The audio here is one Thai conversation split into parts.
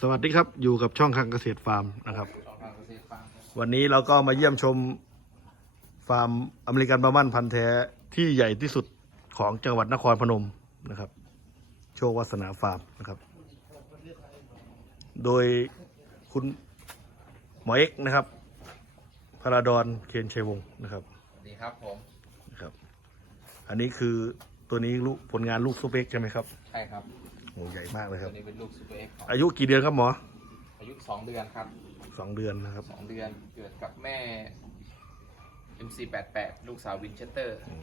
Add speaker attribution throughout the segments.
Speaker 1: สวัสดีครับอยู่กับช่องคังเกษตรฟาร์มนะครับ วันนี้เราก็มาเยี่ยมชมฟาร์มอเมริกันบาร์มันพันธุ์แท้ที่ใหญ่ที่สุดของจังหวัดนครพนมนะครับ โชควัฒนาฟาร์มนะครับ โดยคุณหมอเอกนะครับพระราดอนเคนชัยวงศ์นะครับ
Speaker 2: สวัสดีครับผม
Speaker 1: นะครับ อันนี้คือตัวนี้ลูกผลงานลูกซุปเปกใช่ไหมครับ
Speaker 2: ใช่ครับ
Speaker 1: โอ้ใหญ่มากเลยค
Speaker 2: ตั
Speaker 1: รับ
Speaker 2: วนี้เป็นลูกซูเปอร์เอ็กซ์ของ
Speaker 1: อายุกี่เดือนครับหมอ
Speaker 2: อายุสองเดือนครับ
Speaker 1: สองเดือนนะครับ
Speaker 2: สองเดือนเกิดกับแม่ MC88 ลูกสาววินเชสเตอร์
Speaker 1: อื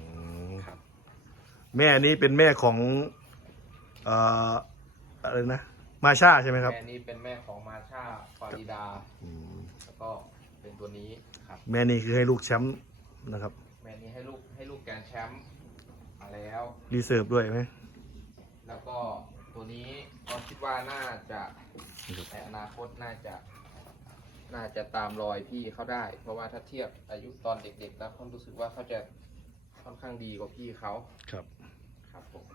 Speaker 1: ม
Speaker 2: ครับ
Speaker 1: แม่นี้เป็นแม่ของเอ่ออะไรนะ มาชาใช่ไหมครับ
Speaker 2: แม่นี้เป็นแม่ของมาชาฟาริดา
Speaker 1: อืม
Speaker 2: แล้วก็เป็นตัวนี้ครับ
Speaker 1: แม่นี้คือให้ลูกแชมป์นะครับ
Speaker 2: แม่นี้ให้ลูกให้ลูกแกรนด์แชมป์มาแล้ว
Speaker 1: รีเซิร์ฟด้วยไหม
Speaker 2: แล้วก็ ตัวนี้ก็คิดว่าน่าจะ
Speaker 1: ครับ
Speaker 2: ในอนาคตน่าจะ น่าจะตามรอยพี่เขาได้ เพราะว่าถ้าเทียบอายุตอนเด็กๆ แล้วเขารู้สึกว่าเขาจะค่อนข้างดีกว่าพี่เขา
Speaker 1: ครับ
Speaker 2: ครับผม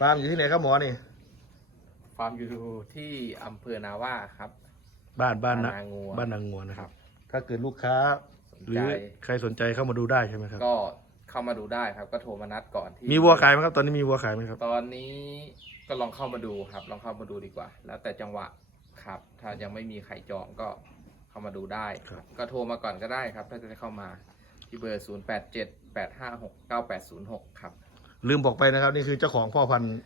Speaker 1: ฟาร์มอยู่ที่ไหนครับหมอนี่
Speaker 2: ฟาร์มอยู่ที่อำเภอนาว่าครับ
Speaker 1: บ้านบ้านนะ
Speaker 2: บ้านนางงัว
Speaker 1: บ้านนางงัวนะค
Speaker 2: ค
Speaker 1: รั
Speaker 2: รับบ
Speaker 1: ถ้าเกิดลูกค้า
Speaker 2: สน
Speaker 1: หรื
Speaker 2: ใจ
Speaker 1: อใครสนใจเข้ามาดูได้ใช่ไหมครับ
Speaker 2: ก็ เข้ามาดูได้ครับ ก็โทรมานัดก่อนที่
Speaker 1: มีวัวขายไหมครับ ตอนนี้มีวัวขายไหมครับ
Speaker 2: ตอนนี้ก็ลองเข้ามาดูครับ ลองเข้ามาดูดีกว่า แล้วแต่จังหวะครับ ถ้ายังไม่มีใครจองก็เข้ามาดูได้
Speaker 1: ครับ
Speaker 2: ก็โทรมาก่อนก็ได้ครับ ถ้าจะเข้ามาที่เบอร์ 0 8 7 8 5 6 9 8 0 6 ครับ
Speaker 1: ลืมบอกไปนะครับ นี่คือเจ้าของพ่อพันธุ์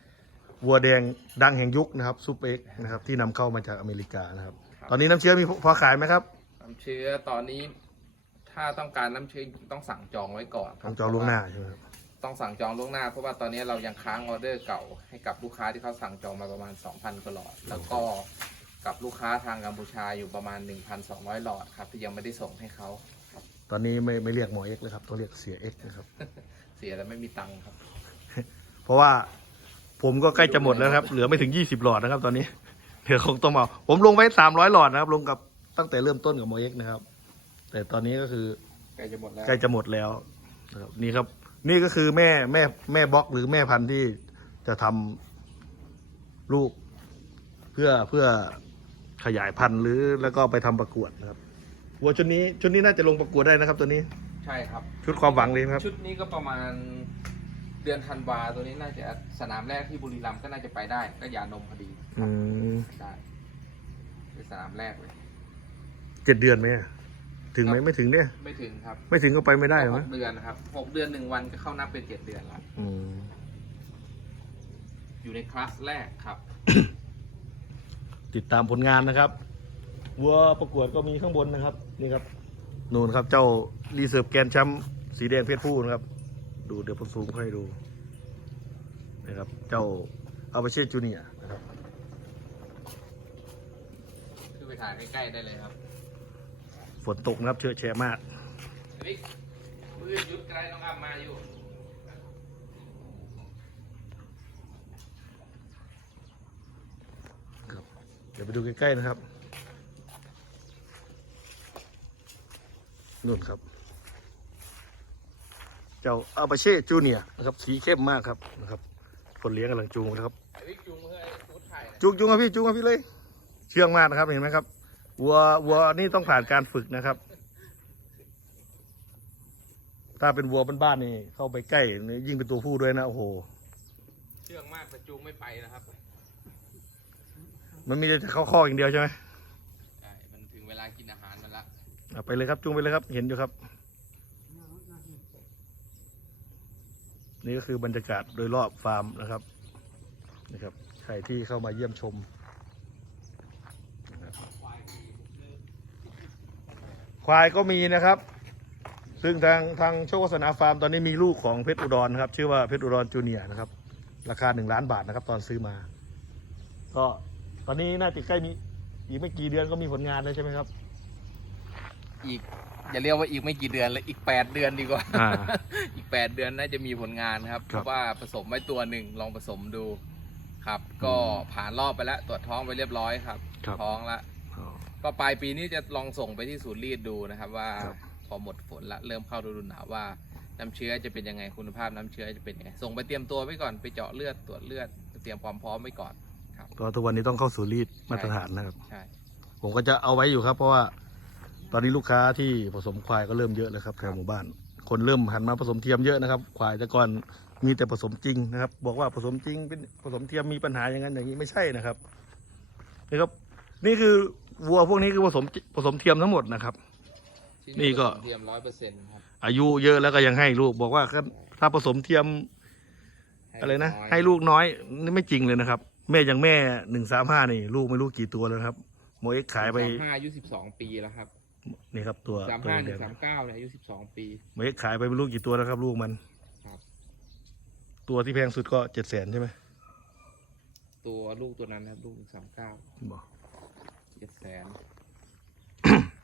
Speaker 1: วัวแดงดังแห่งยุคนะครับซุปเปอร์เอ็กซ์นะครับที่นำเข้ามาจากอเมริกานะครับ
Speaker 2: ครับ
Speaker 1: ตอนนี้น้ำเชื้อมีพอขายไหมครับ
Speaker 2: น้ำเชื้อตอนนี้ ถ้าต้องการน้ำเชื้อต้องสั่งจองไว้ก่อนค
Speaker 1: ต้
Speaker 2: รั
Speaker 1: อบงจองล่วงหน้าใช่ไหมครับ
Speaker 2: ต้องสั่งจองล่วงหน้าเพราะว่าตอนนี้เรายังค้างออเดอร์เก่าให้กับลูกค้าที่เขาสั่งจองมาประมาณ 2,000กว่าหลอด แล้วก็กับลูกค้าทางกัมพูชาอยู่ประมาณ 1,200 หลอดครับที่ยังไม่ได้ส่งให้เขาครับ
Speaker 1: ตอนนี้ไม่ไม่เรียกหมอเอ็กซ์เลยครับต้องเรียกเสียเอ็กซ์นะครับ
Speaker 2: เสียแล้วไม่มีตังค์ครับ
Speaker 1: เพราะว่าผมก็ใกล้จะหมดแล้วครับ เหลือไม่ถึง 20 หลอดนะครับ ตอนนี้ เดี๋ยวคงต้องเอาผมลงไว้ 300 หลอดนะครับ ลงกับตั้งแต่เริ่มต้นกับหมอเอ็กซ์นะครับ แต่ตอนนี้ก็คือ
Speaker 2: ใกล้จะหมดแล้ว
Speaker 1: ใกล้จะหมดแล้วนะครับนี่ครับ นี่ก็คือแม่แม่แม่บล็อกหรือแม่พันธุ์ที่จะทำลูก เพื่อเพื่อขยายพันธุ์หรือแล้วก็ไปทำประกวดนะครับวัวชุดนี้ชุดนี้น่าจะลงประกวดได้นะครับ ตัวนี้
Speaker 2: ใช่ครับ
Speaker 1: ชุดความหวังเลยนะครับ
Speaker 2: ชุดนี้ก็ประมาณเดือนธันวาตัวนี้น่าจะสนามแรกที่บุรีรัมย์ก็น่าจะไปได้ ก็ยานมพอดี
Speaker 1: อืม
Speaker 2: ได้เป็นสนามแรกเลย
Speaker 1: เจ็ดเดือนไหมอะ ถึงไหมไม่ถึงเนี่ย
Speaker 2: ไม่ถึงครับ
Speaker 1: ไม่ถึงก็ไปไม่ได้หรอ
Speaker 2: ห
Speaker 1: มั้ย
Speaker 2: กเดือนนะครับหกเดือนหนึ่งวันก็เข้านับเป็นเจ็ดเดือนละ
Speaker 1: อืม
Speaker 2: อยู่ในคลาสแรกครับ
Speaker 1: ติดตามผลงานนะครับ วัวประกวดก็มีข้างบนนะครับ นี่ครับ นู่นครับ เจ้ารีเซิร์ฟแกนแชมป์สีแดงเพชรผู้นะครับ ดูเดี๋ยวผมซูมให้ดูนะครับ เจ้าอาเบเช่จูเนียนะครับ
Speaker 2: คือไปถ่ายใกล้ๆได้เลยครับ
Speaker 1: ฝนตกนะครับเชอะแฉะมาก
Speaker 2: วิกมือยุดไกลน้องอัมมาอยู่
Speaker 1: ครับเดี๋ยวไปดูใกล้ๆนะครับนู่นครับ เจ้าอาเบเช่จูเนียนะครับ สีเข้มมากครับนะครับคนเลี้ยงกำลังจูงนะครับ
Speaker 2: วิกจูงมือให้ชุดถ่ายหน่อย
Speaker 1: จุงจุงครับพี่จุงครับพี่เลย เชื่องมากนะครับเห็นไหมครับ วัววัวนี่ต้องผ่านการฝึกนะครับ ถ้าเป็นวัวบ้านๆนี่ เข้าไปใกล้นี่ยิ่งเป็นตัวผู้ด้วยนะโอ้โห
Speaker 2: เชื่องมากแต่จูงไม่ไปนะครับ
Speaker 1: มันมีแต่เข้าคอกอย่างเดียวใช่ไหม
Speaker 2: ใช่มันถึงเวลากินอาหารมันละ
Speaker 1: อะไปเลยครับจุงไปเลยครับ เห็นอยู่ครับ นี่ก็คือบรรยากาศโดยรอบฟาร์มนะครับนะครับใครที่เข้ามาเยี่ยมชมนะครับ ควายก็มีนะครับ ซึ่งทางทางโชควัฒนาฟาร์มตอนนี้มีลูกของเพชรอุดรนะครับ ชื่อว่าเพชรอุดรจูเนียร์นะครับ ราคาหนึ่งล้านบาทนะครับ ตอนซื้อมา ก็ตอนนี้น่าจะใกล้มีอีกไม่กี่เดือนก็มีผลงานแล้วใช่ไหมครับ
Speaker 2: อีกอย่าเรียกว่าอีกไม่กี่เดือนเลยอีกแปดเดือนดีกว่า
Speaker 1: อ่า
Speaker 2: อีกแปดเดือนน่าจะมีผลงานครับ
Speaker 1: ค
Speaker 2: เพ
Speaker 1: รับ
Speaker 2: ราะว่าผสมไว้ตัวหนึ่งลองผสมดู ครับ ก็ผ่านรอบไปแล้วตรวจท้องไปเรียบร้อยครับ
Speaker 1: ครับ
Speaker 2: ท้องละ
Speaker 1: อ๋อ
Speaker 2: ก็ปลายปีนี้จะลองส่งไปที่ศูนย์รีดดูนะครับว่า
Speaker 1: ครับ
Speaker 2: พอหมดฝนละเริ่มเข้าฤดูหนาวว่าน้ำเชื้อจะเป็นยังไงคุณภาพน้ำเชื้อจะเป็นยังไงส่งไปเตรียมตัวไว้ก่อนไปเจาะเลือดตรวจเลือดเตรียมความพร้อมไว้ก่อนครับ
Speaker 1: ก็ทุกวันนี้ต้องเข้าสู่รีดมาตรฐานนะครับ
Speaker 2: ใช่
Speaker 1: ผมก็จะเอาไว้อยู่ครับ เพราะว่าตอนนี้ลูกค้าที่ผสมควายก็เริ่มเยอะแล้วครับแถวหมู่บ้าน คนเริ่มหันมาผสมเทียมเยอะนะครับ ควายแต่ก่อนมีแต่ผสมจริงนะครับ บอกว่าผสมจริงเป็นผสมเทียมมีปัญหาอย่างนั้นอย่างนี้ไม่ใช่นะครับนี่ครับ นี่คือ วัวพวกนี้คือผสมผสมเทียมทั้งหมดนะครับ
Speaker 2: ที่
Speaker 1: นี่ก็
Speaker 2: เทียมร้อยเปอร์เซ็นต์ครับ
Speaker 1: อายุเยอะแล้วก็ยังให้ลูกบอกว่าถ้าผสมเทียมอะไรนะ
Speaker 2: อย
Speaker 1: ให้ลูกน้อยนี่ไม่จริงเลยนะครับ แม่อย่างแม่หนึ่งสามห้านี่ ลูกไม่รู้กี่ตัวแล้วนะครับโมเอ็กขายไป
Speaker 2: สามห้าอายุสิบสองปีแล้วครับ
Speaker 1: นี่ครับตัว
Speaker 2: สาม
Speaker 1: ตัว
Speaker 2: ห้าห
Speaker 1: แด
Speaker 2: นึ่
Speaker 1: ง
Speaker 2: งสามเก้าเนี่ยอายุสิบสองปี
Speaker 1: โมเอ็กขายไปไม่รู้กี่ตัวแล้วครับ ลูกมัน
Speaker 2: ครับ
Speaker 1: ตัวที่แพงสุดก็เจ็ดแสนใช่ไหม
Speaker 2: ตัวลูกตัวนั้นครับลูกหนึ่งสามเก้า
Speaker 1: บอก
Speaker 2: เจ็ดแสน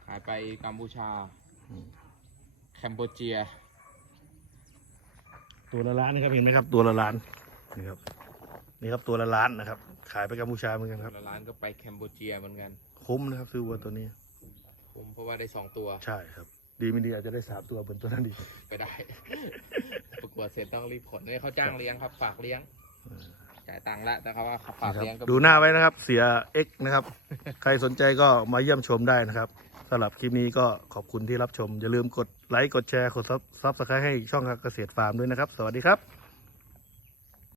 Speaker 2: ขายไปกัมพูชา แคมโบเจีย
Speaker 1: ตัวละล้านนะครับเห็นไหมครับตัวละล้านนี่ครับนี่ครับตัวละล้านนะครับ ขายไปกัมพูชาเหมือนกันครับ
Speaker 2: แล้วร้านก็ไปแคมโบเจียเหมือนกัน
Speaker 1: คุ้มนะครับซื้อวัวตัวนี้
Speaker 2: ผมเพราะว่าได้สองตัว
Speaker 1: ใช่ครับ ดีไม่ดีอาจจะได้สามตัวเหมือนตัวนั้นดีก
Speaker 2: ไปได้ ประกวดเสร็จต้องรีบขนนี่เขาจ้างเลี้ยงครับ ฝากเลี้ยง จ่ายตังค์แล้วแต่เขาว่าฝาก
Speaker 1: นะครับ
Speaker 2: เลี้ยงก็
Speaker 1: ดูหน้าไว้นะครับ เสียเอ็กนะครับ ใครสนใจก็มาเยี่ยมชมได้นะครับสำหรับคลิปนี้ก็ขอบคุณที่รับชม อย่าลืมกดไลค์กดแชร์กดซับสไครต์ให้ช่องเกษตรฟาร์มด้วยนะครับ สวัสดีครับ